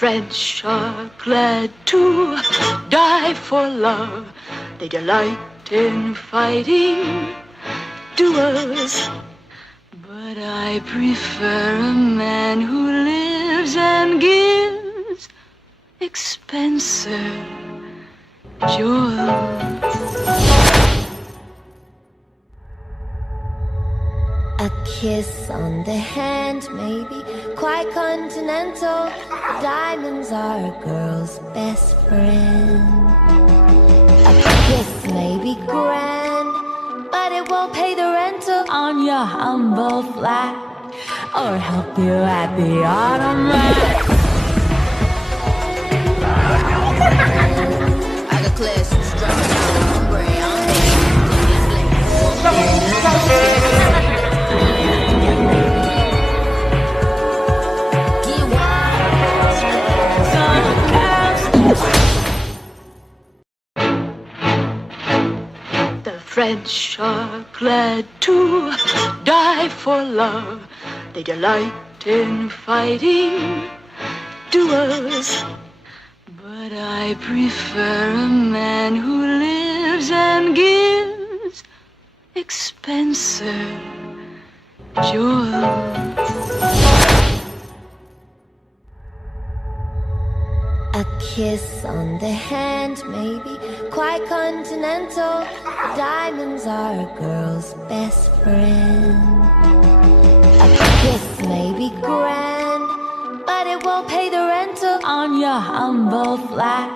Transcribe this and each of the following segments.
French are glad to die for love. They delight in fighting duels. But I prefer a man who lives and gives expensive jewels. A kiss on the hand may be quite continental. Diamonds are a girl's best friend. A kiss may be grand, but it won't pay the rental on your humble flat or help you at the autumn rack. I got classics dropping on French are glad to die for love. They delight in fighting duels. But I prefer a man who lives and gives expensive jewels. A kiss on the hand may be quite continental. Diamonds are a girl's best friend. A kiss may be grand, but it won't pay the rental on your humble flat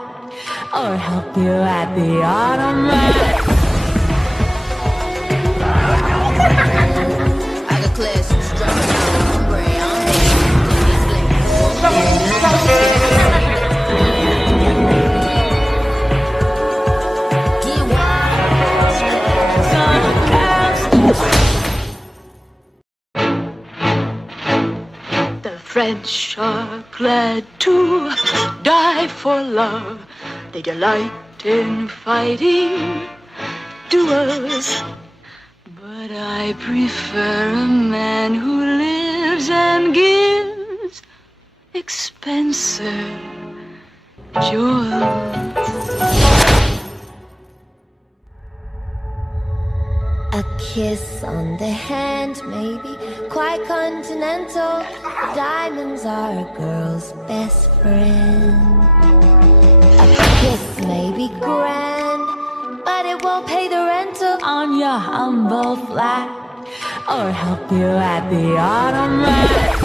or help you at the autumn rack. I got classics dropping on brown. French are glad to die for love. They delight in fighting duels. But I prefer a man who lives and gives expensive jewels. A kiss on the hand may be quite continental. Diamonds are a girl's best friend. A kiss may be grand, but it won't pay the rental on your humble flat or help you at the autumn rack.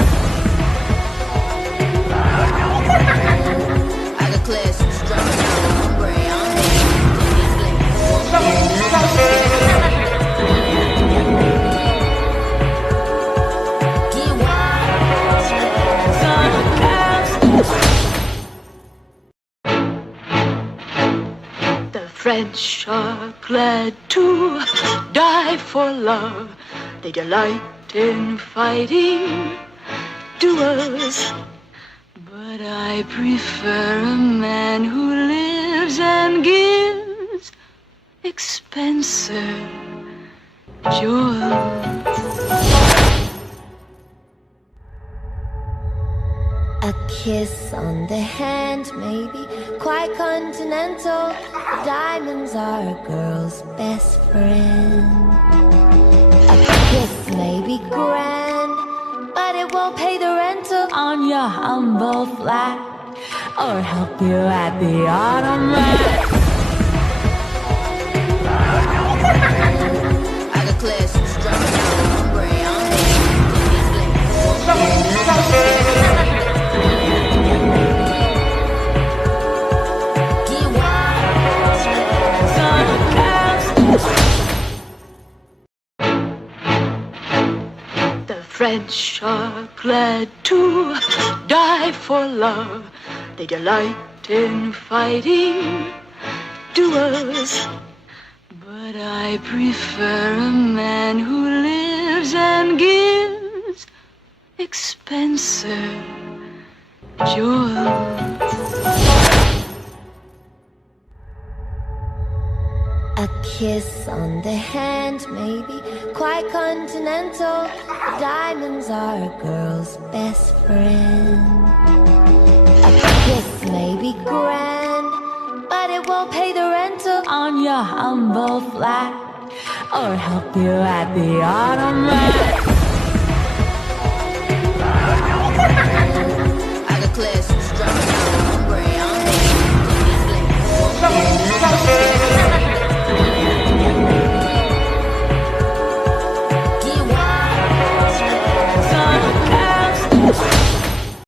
I got classics dropping on brown. French are glad to die for love. They delight in fighting duels. But I prefer a man who lives and gives expensive jewels. A kiss on the hand may be quite continental. Diamonds are a girl's best friend. A kiss may be grand, but it won't pay the rental on your humble flat or help you at the autumn rack. I got classics dropping on brown. French are glad to die for love. They delight in fighting duels. But I prefer a man who lives and gives expensive jewels. A kiss on the hand may be quite continental. Diamonds are a girl's best friend. A be grand, but it won't pay the rental on your humble flat or help you at the automat.